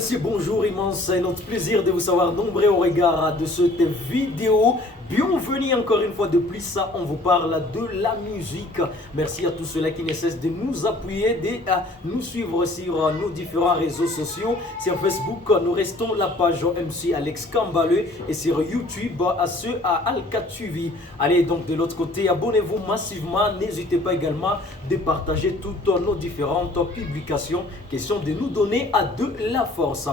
messieurs, bonjour immense, c'est notre plaisir de vous savoir nombreux au regard de cette vidéo. Bienvenue encore une fois de plus, on vous parle de la musique. Merci à tous ceux-là qui ne cessent de nous appuyer, de nous suivre sur nos différents réseaux sociaux. Sur Facebook, nous restons la page MC Alex Kambale et sur YouTube, à ceux à Alka TV. Allez donc de l'autre côté, abonnez-vous massivement. N'hésitez pas également de partager toutes nos différentes publications. Question de nous donner à de la force.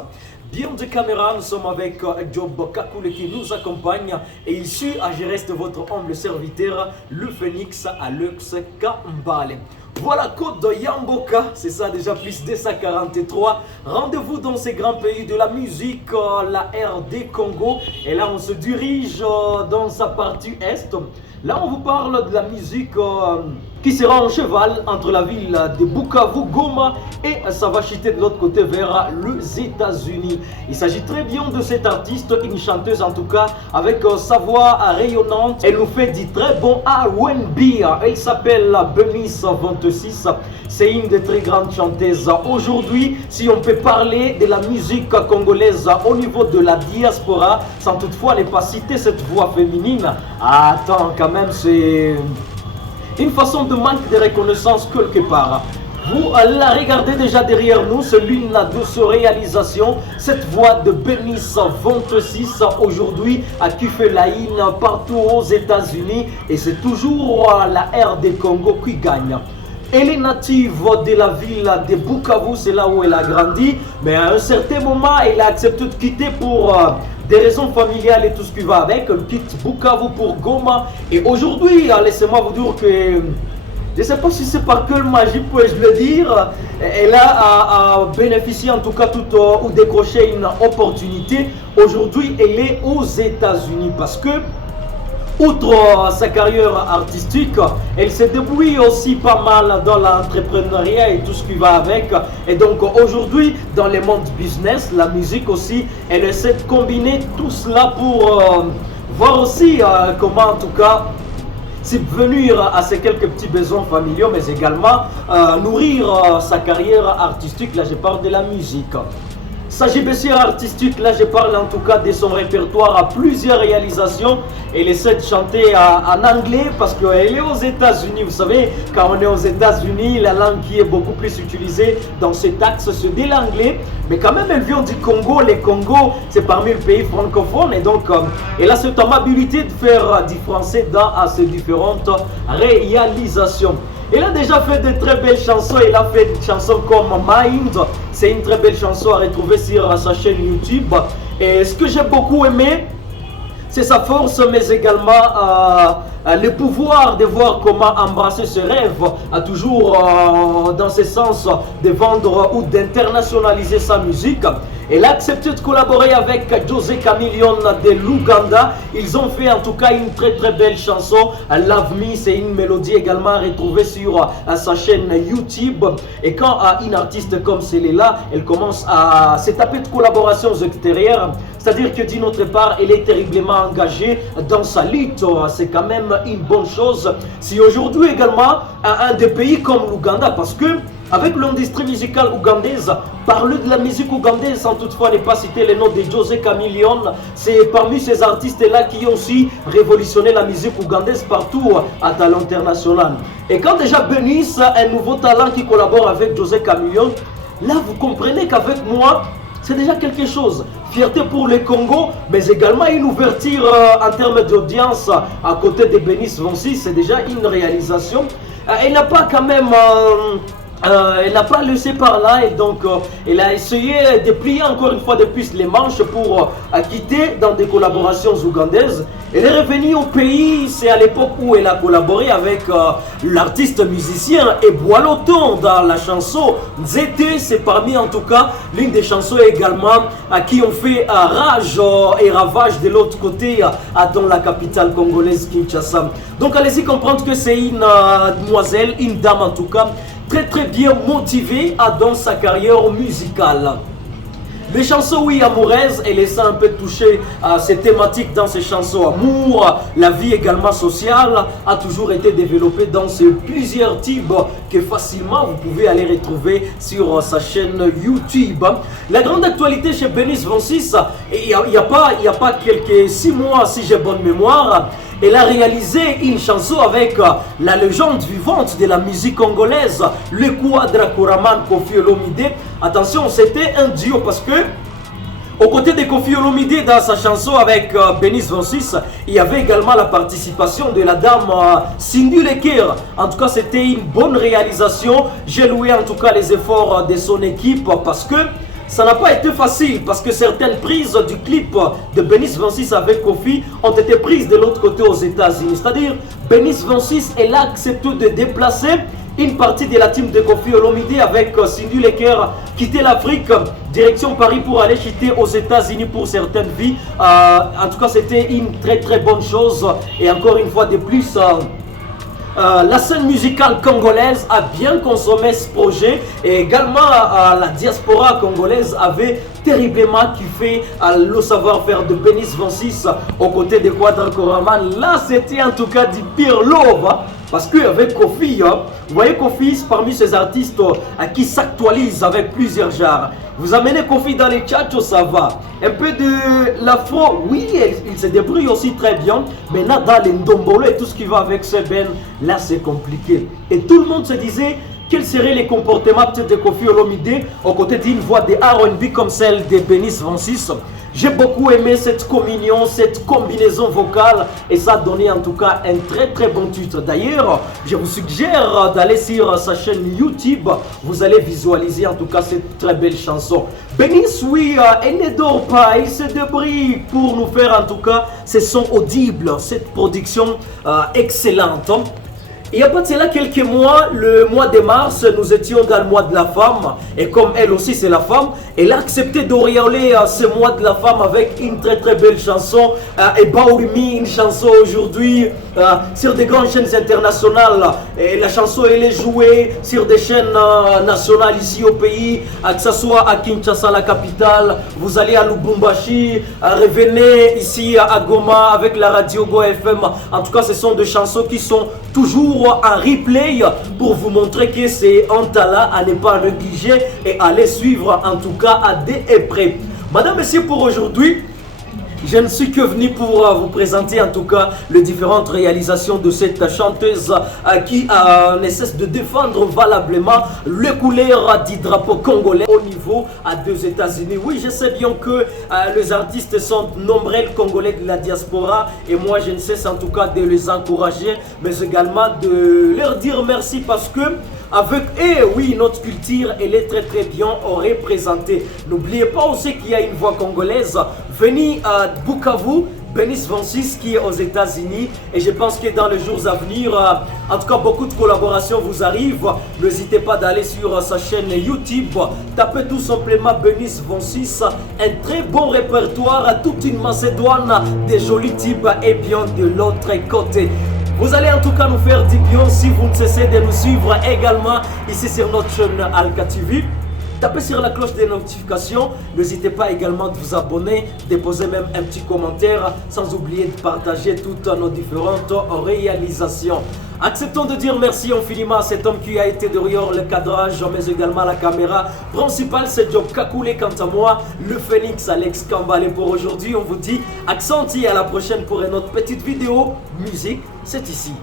Bien de caméra, nous sommes avec Job Kakule qui nous accompagne et ici, je reste votre humble serviteur, le Phoenix Alex Kambale. Voilà, Côte de Yamboka, c'est ça déjà plus de 243. Rendez-vous dans ces grands pays de la musique, la RD Congo. Et là, on se dirige dans sa partie est. Là, on vous parle de la musique qui sera en cheval entre la ville de Bukavu, Goma et ça va chuter de l'autre côté vers les États-Unis. Il s'agit très bien de cette artiste, une chanteuse en tout cas, avec sa voix rayonnante. Elle nous fait du très bon R&B. Elle s'appelle Benis 26. C'est une des très grandes chanteuses. Aujourd'hui, si on peut parler de la musique congolaise au niveau de la diaspora, sans toutefois ne pas citer cette voix féminine, attends, quand même, c'est une façon de manque de reconnaissance quelque part. Vous la regardez déjà derrière nous, c'est l'une de ses réalisations. Cette voix de Benis 26 aujourd'hui a kiffé la haine partout aux États-Unis et c'est toujours la RD Congo qui gagne. Elle est native de la ville de Bukavu, c'est là où elle a grandi, mais à un certain moment, elle a accepté de quitter pour des raisons familiales et tout ce qui va avec. Elle quitte Bukavu pour Goma. Et aujourd'hui, laissez-moi vous dire que, je ne sais pas si c'est par quelle magie, puis-je le dire, elle a bénéficié en tout cas ou décroché une opportunité. Aujourd'hui, elle est aux États-Unis parce que, outre sa carrière artistique, elle se débrouille aussi pas mal dans l'entrepreneuriat et tout ce qui va avec. Et donc aujourd'hui, dans le monde business, la musique aussi, elle essaie de combiner tout cela pour voir aussi comment en tout cas subvenir à ses quelques petits besoins familiaux, mais également nourrir sa carrière artistique. Là, je parle de la musique. Sa GBCR artistique, là je parle en tout cas de son répertoire à plusieurs réalisations. Elle essaie de chanter en anglais parce qu'elle est aux États-Unis. Vous savez, quand on est aux États-Unis, la langue qui est beaucoup plus utilisée dans cet axe, c'est de l'anglais. Mais quand même, elle vient du Congo. Le Congo, c'est parmi les pays francophones. Et donc, elle a cette amabilité de faire du français dans ses différentes réalisations. Elle a déjà fait de très belles chansons. Elle a fait des chansons comme Mind. C'est une très belle chanson à retrouver sur sa chaîne YouTube. Et ce que j'ai beaucoup aimé, c'est sa force, mais également le pouvoir de voir comment embrasser ses rêves, toujours dans ce sens de vendre ou d'internationaliser sa musique. Elle a accepté de collaborer avec José Chameleone de l'Ouganda. Ils ont fait en tout cas une très belle chanson. Love Me, c'est une mélodie également retrouvée sur sa chaîne YouTube. Et quand une artiste comme celle-là, elle commence à se taper de collaborations extérieures, c'est-à-dire que d'une autre part, elle est terriblement engagée dans sa lutte. C'est quand même une bonne chose. Si aujourd'hui également, un des pays comme l'Ouganda, parce que avec l'industrie musicale ougandaise, parler de la musique ougandaise sans toutefois ne pas citer le nom de José Chameleone, c'est parmi ces artistes-là qui ont aussi révolutionné la musique ougandaise partout à talent international. Et quand déjà Benis, un nouveau talent qui collabore avec José Chameleone, là vous comprenez qu'avec moi, c'est déjà quelque chose. Fierté pour le Congo, mais également une ouverture en termes d'audience à côté de Benis 26, c'est déjà une réalisation. Elle n'a pas quand même... elle n'a pas laissé par là et donc elle a essayé de plier encore une fois de plus les manches pour quitter dans des collaborations ougandaises. Elle est revenue au pays, c'est à l'époque où elle a collaboré avec l'artiste musicien Eboaloton dans la chanson Nzete. C'est parmi en tout cas l'une des chansons également qui ont fait rage et ravage de l'autre côté dans la capitale congolaise Kinshasa. Donc allez-y comprendre que c'est une demoiselle, une dame en tout cas, très bien motivée dans sa carrière musicale. Les chansons, oui, amoureuses, et laissant un peu toucher ces thématiques dans ces chansons. Amour, la vie également sociale a toujours été développée dans ces plusieurs types que facilement vous pouvez aller retrouver sur sa chaîne YouTube. La grande actualité chez Bénis 26, il n'y a pas quelques 6 mois, si j'ai bonne mémoire, elle a réalisé une chanson avec la légende vivante de la musique congolaise, le Quadra Koraman Koffi Olomide. Attention, c'était un duo parce que aux côtés de Koffi Olomide dans sa chanson avec Bénis 26, il y avait également la participation de la dame Cindy Leker. En tout cas, c'était une bonne réalisation. J'ai loué en tout cas les efforts de son équipe parce que ça n'a pas été facile, parce que certaines prises du clip de Bénis 26 avec Koffi ont été prises de l'autre côté aux États-Unis. C'est-à-dire, Bénis 26, elle a accepté de déplacer une partie de la team de Koffi Olomide avec Cindy Leker, quitter l'Afrique, direction Paris pour aller chuter aux États-Unis pour certaines vies. En tout cas, c'était une très très bonne chose. Et encore une fois de plus, la scène musicale congolaise a bien consommé ce projet et également la diaspora congolaise avait terriblement kiffé le savoir-faire de Bénis 26 aux côtés de Quadra Koraman. Là, c'était en tout cas du pire love. Parce qu'avec Koffi, vous voyez Koffi parmi ces artistes qui s'actualisent avec plusieurs genres. Vous amenez Koffi dans les tchatchos, ça va. Un peu de l'afro, oui, il se débrouille aussi très bien. Mais là, dans les ndombolo et tout ce qui va avec ce ben, là c'est compliqué. Et tout le monde se disait quels seraient les comportements peut-être de Koffi Olomide aux côtés d'une voix de R&B comme celle de Bénis 26. J'ai beaucoup aimé cette communion, cette combinaison vocale et ça a donné en tout cas un très très bon titre. D'ailleurs, je vous suggère d'aller sur sa chaîne YouTube. Vous allez visualiser en tout cas cette très belle chanson. Bénis, oui, elle ne dort pas, il se débrouille pour nous faire en tout cas ces sons audibles, cette production excellente. Il y a pas de cela quelques mois, le mois de mars, nous étions dans le mois de la femme. Et comme elle aussi c'est la femme, elle a accepté d'auréoler ce mois de la femme avec une très très belle chanson. Et Baourimi, une chanson aujourd'hui sur des grandes chaînes internationales. Et la chanson elle est jouée sur des chaînes nationales ici au pays. Que ce soit à Kinshasa, la capitale, vous allez à Lubumbashi, revenez ici à Goma avec la radio Go FM. En tout cas, ce sont des chansons qui sont toujours en replay pour vous montrer que c'est un talent à ne pas négliger et à les suivre en tout cas à des épreuves. Madame, messieurs, pour aujourd'hui, je ne suis que venu pour vous présenter en tout cas les différentes réalisations de cette chanteuse qui ne cesse de défendre valablement les couleurs du drapeau congolais au niveau des États-Unis. Oui, je sais bien que les artistes sont nombreux congolais de la diaspora et moi je ne cesse en tout cas de les encourager mais également de leur dire merci parce que avec eux, oui, notre culture, elle est très très bien représentée. N'oubliez pas aussi qu'il y a une voix congolaise venue à Bukavu, Bénis 26 qui est aux États-Unis et je pense que dans les jours à venir, en tout cas beaucoup de collaborations vous arrivent. N'hésitez pas d'aller sur sa chaîne YouTube, tapez tout simplement Bénis 26, un très bon répertoire, toute une Macédoine, des jolis types et bien de l'autre côté. Vous allez en tout cas nous faire du bien si vous ne cessez de nous suivre également ici sur notre chaîne Alka TV. Tapez sur la cloche des notifications. N'hésitez pas également de vous abonner, déposer même un petit commentaire, sans oublier de partager toutes nos différentes réalisations. Acceptons de dire merci infiniment à cet homme qui a été derrière le cadrage, mais également la caméra principale, c'est Job Kakoulé. Quant à moi, le Phoenix Alex Kambalé pour aujourd'hui. On vous dit accenti à la prochaine pour une autre petite vidéo. Musique, c'est ici.